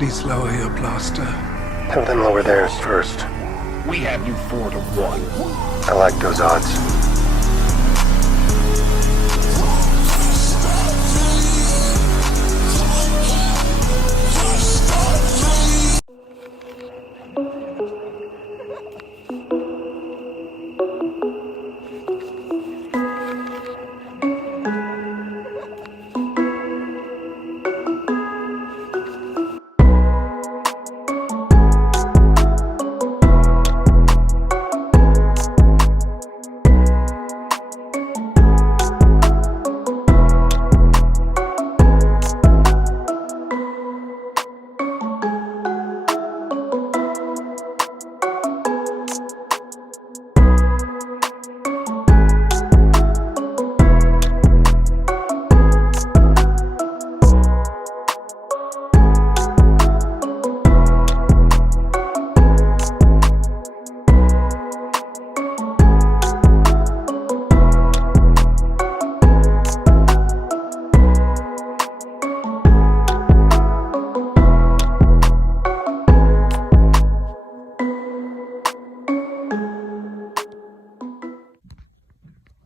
Please lower your blaster. Have them lower theirs first. We have you 4-1. I like those odds.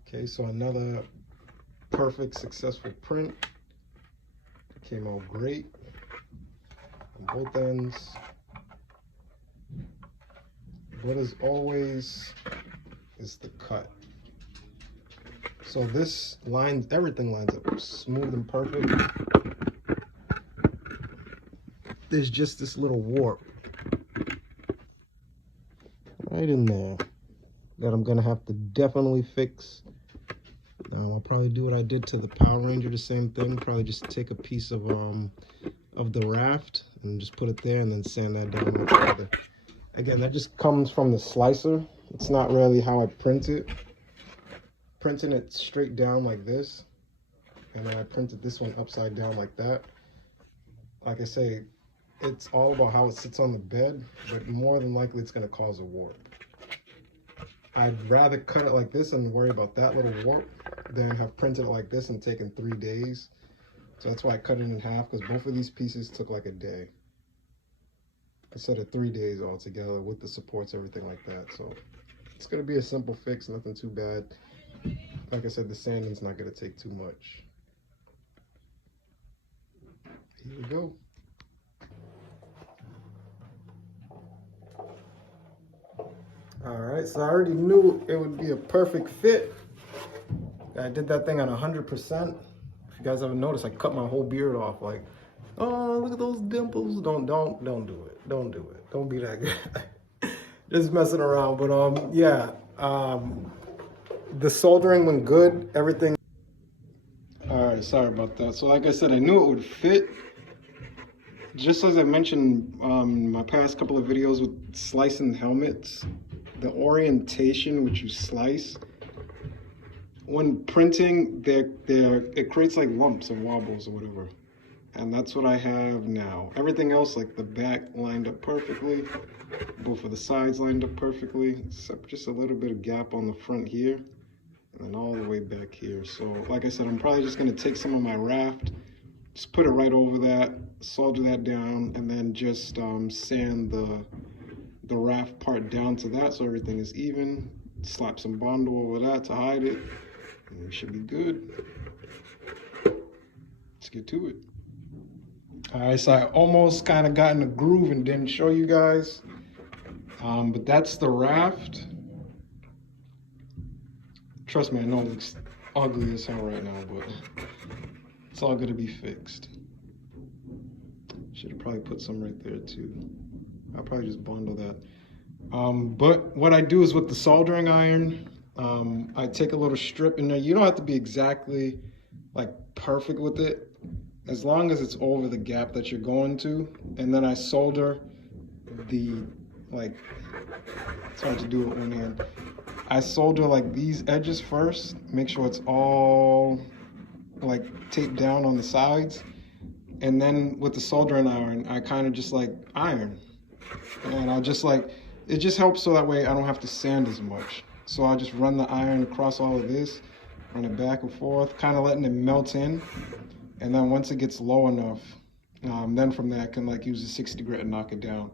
Okay, so another perfect, successful print. Came out great on both ends. What is always is the cut. So this lines, everything lines up smooth and perfect. There's just this little warp right in there that I'm gonna have to definitely fix. I'll probably do what I did to the Power Ranger, the same thing. Probably just take a piece of the raft and just put it there and then sand that down much further. Again, that just comes from the slicer. It's not really how I print it. Printing it straight down like this, and then I printed this one upside down like that. Like I say, it's all about how it sits on the bed, but more than likely it's gonna cause a warp. I'd rather cut it like this and worry about that little warp than have printed it like this and taken 3 days. So that's why I cut it in half, because both of these pieces took like a day. Instead of 3 days altogether with the supports, everything like that. So it's gonna be a simple fix, nothing too bad. Like I said, the sanding's not gonna take too much. Here we go. All right, so I already knew it would be a perfect fit. I did that thing on 100%. If you guys ever noticed, I cut my whole beard off. Like, oh, look at those dimples. Don't do it. Don't do it. Don't be that guy. Just messing around. But yeah, the soldering went good. Everything. All right, sorry about that. So like I said, I knew it would fit. Just as I mentioned in my past couple of videos with slicing helmets, the orientation which you slice, when printing, it creates like lumps and wobbles or whatever. And that's what I have now. Everything else, like the back lined up perfectly, both of the sides lined up perfectly, except just a little bit of gap on the front here, and then all the way back here. So like I said, I'm probably just gonna take some of my raft, just put it right over that, solder that down, and then just sand the raft part down to that so everything is even. Slap some Bondo over that to hide it, and we should be good. Let's get to it. All right, so I almost kind of got in the groove and didn't show you guys, but that's the raft. Trust me, I know it looks ugly as hell right now, but it's all gonna be fixed. Should have probably put some right there too. I'll probably just bundle that. But what I do is with the soldering iron, I take a little strip in there. You don't have to be exactly like perfect with it, as long as it's over the gap that you're going to. And then I solder it's hard to do it with one hand. I solder like these edges first, make sure it's all like taped down on the sides. And then with the soldering iron, I kind of just like iron. And I'll just like, it just helps so that way I don't have to sand as much. So I'll just run the iron across all of this, run it back and forth, kind of letting it melt in. And then once it gets low enough, Then from there I can like use the 60 grit and knock it down.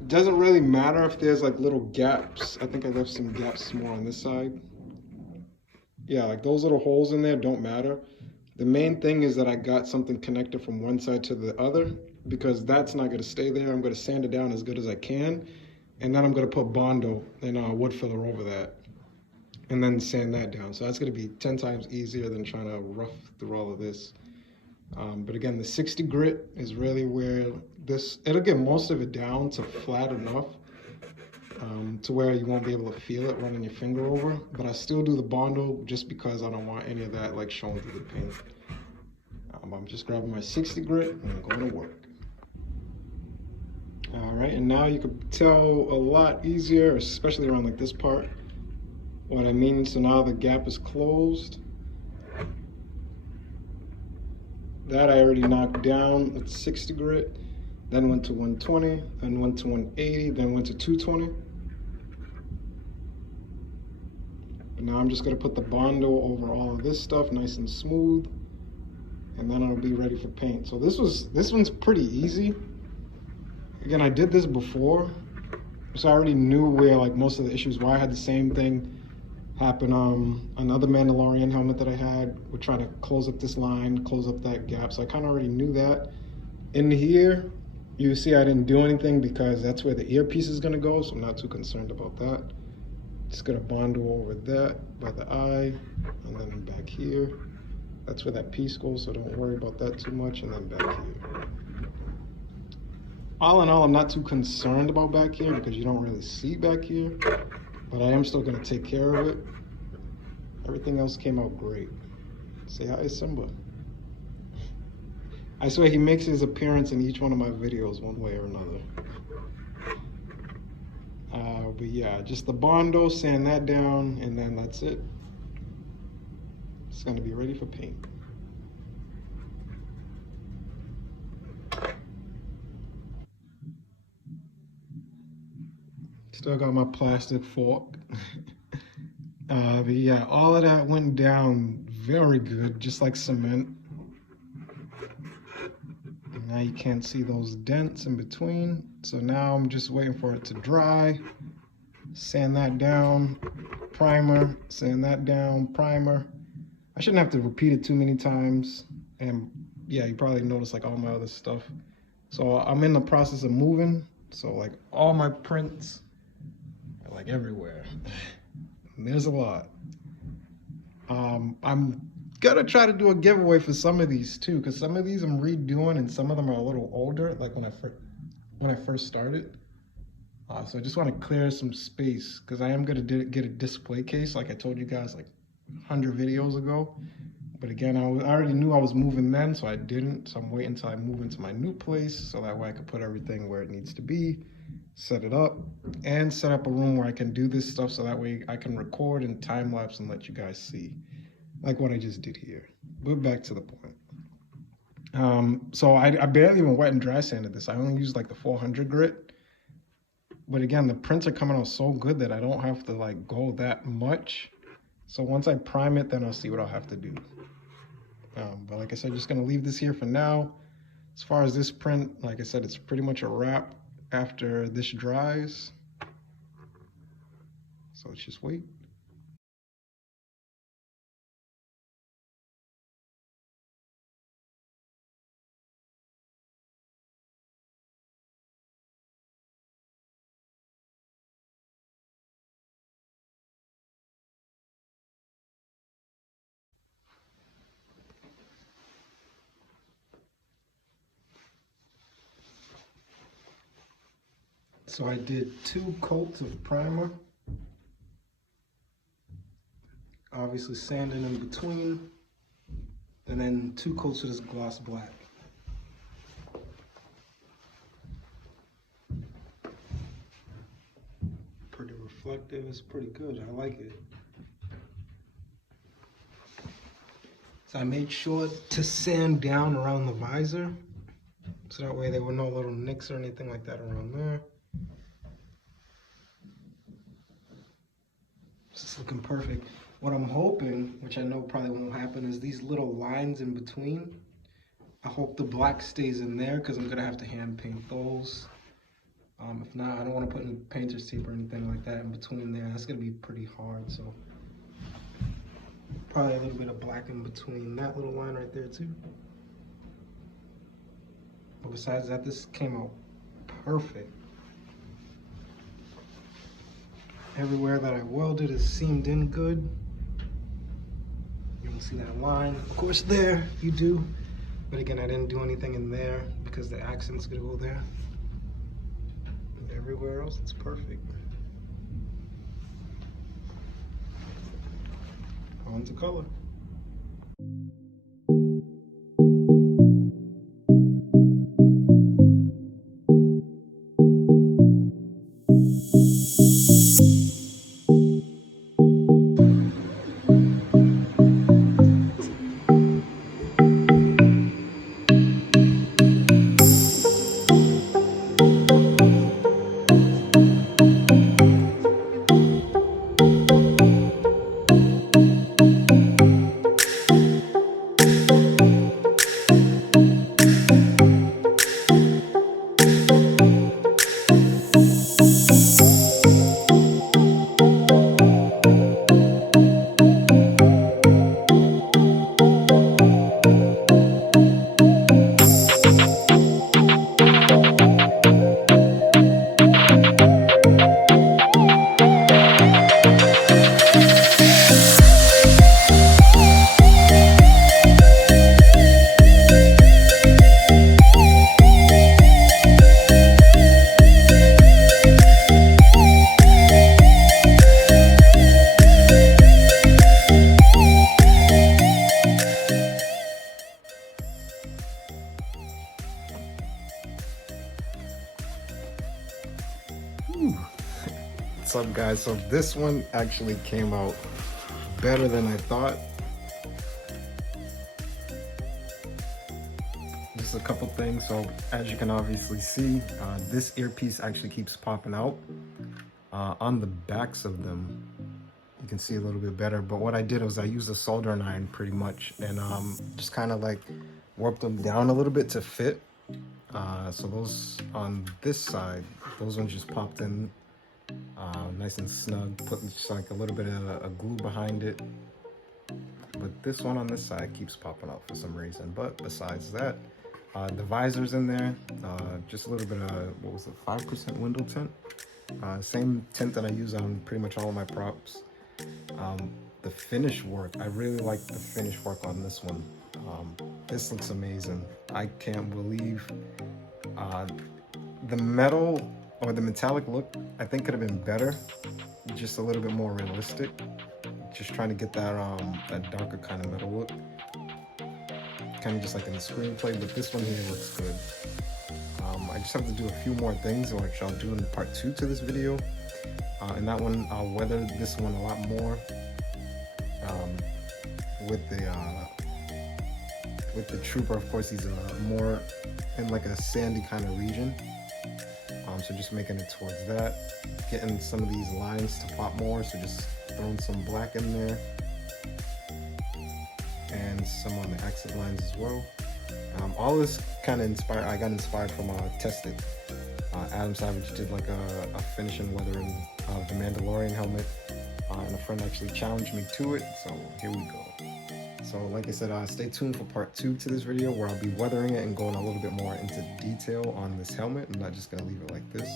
It doesn't really matter if there's like little gaps. I think I left some gaps more on this side. Yeah, like those little holes in there don't matter. The main thing is that I got something connected from one side to the other, because that's not going to stay there. I'm going to sand it down as good as I can, and then I'm going to put Bondo and wood filler over that, and then sand that down. So that's going to be 10 times easier than trying to rough through all of this. But again, the 60 grit is really where it'll get most of it down to flat enough to where you won't be able to feel it running your finger over. But I still do the Bondo just because I don't want any of that like showing through the paint. I'm just grabbing my 60 grit and I'm going to work. All right, and now you can tell a lot easier, especially around like this part, what I mean. So now the gap is closed. That I already knocked down with 60 grit, then went to 120, then went to 180, then went to 220. But now I'm just gonna put the Bondo over all of this stuff, nice and smooth, and then it'll be ready for paint. So this one's pretty easy. Again, I did this before, so I already knew where like most of the issues were. I had the same thing happen another Mandalorian helmet that I had would try to close up this line, close up that gap, so I kind of already knew that. In here, you see I didn't do anything because that's where the earpiece is going to go, so I'm not too concerned about that. Just going to Bondo over that by the eye, and then back here. That's where that piece goes, so don't worry about that too much, and then back here. All in all, I'm not too concerned about back here because you don't really see back here, but I am still going to take care of it. Everything else came out great. Say hi, Simba. I swear he makes his appearance in each one of my videos one way or another. But yeah, just the Bondo, sand that down, and then that's it. It's going to be ready for paint. Still got my plastic fork. But yeah, all of that went down very good, just like cement. And now you can't see those dents in between. So now I'm just waiting for it to dry. Sand that down, primer, sand that down, primer. I shouldn't have to repeat it too many times. And yeah, you probably noticed like all my other stuff. So I'm in the process of moving. So like all my prints are like everywhere. There's a lot. I'm gonna try to do a giveaway for some of these too, because some of these I'm redoing and some of them are a little older, like when I first started. So I just want to clear some space because I am gonna get a display case, like I told you guys like 100 videos ago. But again, I already knew I was moving then, so I didn't. So I'm waiting until I move into my new place, so that way I can put everything where it needs to be, set it up, and set up a room where I can do this stuff, so that way I can record and time lapse and let you guys see, like what I just did here. But back to the point. So I barely even wet and dry sanded this. I only used like the 400 grit. But again, the prints are coming out so good that I don't have to like go that much. So once I prime it, then I'll see what I'll have to do. But like I said, just gonna leave this here for now. As far as this print, like I said, it's pretty much a wrap after this dries. So let's just wait. So I did 2 coats of primer. Obviously sanding in between. And then 2 coats of this gloss black. Pretty reflective, it's pretty good, I like it. So I made sure to sand down around the visor, so that way there were no little nicks or anything like that around there. It's looking perfect. What I'm hoping, which I know probably won't happen, is these little lines in between. I hope the black stays in there because I'm gonna have to hand paint those. If not, I don't want to put any painter's tape or anything like that in between there. That's gonna be pretty hard, so probably a little bit of black in between that little line right there too. But besides that, this came out perfect. Everywhere that I welded is seamed in good. You don't see that line. Of course there, you do. But again, I didn't do anything in there because the accent's gonna go there. And everywhere else, it's perfect. On to color. What's up, guys? So this one actually came out better than I thought. Just a couple things. So as you can obviously see, this earpiece actually keeps popping out. On the backs of them, you can see a little bit better. But what I did was I used a soldering iron pretty much and just kind of like warped them down a little bit to fit. So those on this side, those ones just popped in nice and snug, put just like a little bit of a glue behind it. But this one on this side keeps popping out for some reason. But besides that, the visor's in there, just a little bit of, what was it, 5% window tint. Same tint that I use on pretty much all of my props. The finish work, I really like the finish work on this one. This looks amazing. I can't believe the metal or the metallic look, I think could have been better, just a little bit more realistic. Just trying to get that that darker kind of metal look, kind of just like in the screenplay. But this one here looks good. I just have to do a few more things, which I'll do in part 2 to this video. And that one, I'll weather this one a lot more with the Trooper. Of course, he's more in like a sandy kind of region. So just making it towards that, getting some of these lines to pop more. So just throwing some black in there and some on the accent lines as well. All this kind of inspired, I got inspired from Tested. Adam Savage did like a finishing weathering of the Mandalorian helmet, and a friend actually challenged me to it, so here we go. So like I said, stay tuned for part 2 to this video where I'll be weathering it and going a little bit more into detail on this helmet. I'm not just gonna leave it like this.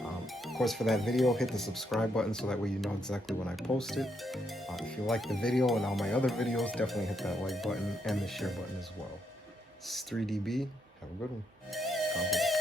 Of course, for that video, hit the subscribe button so that way you know exactly when I post it. If you like the video and all my other videos, definitely hit that like button and the share button as well. It's 3DB. Have a good one. God bless.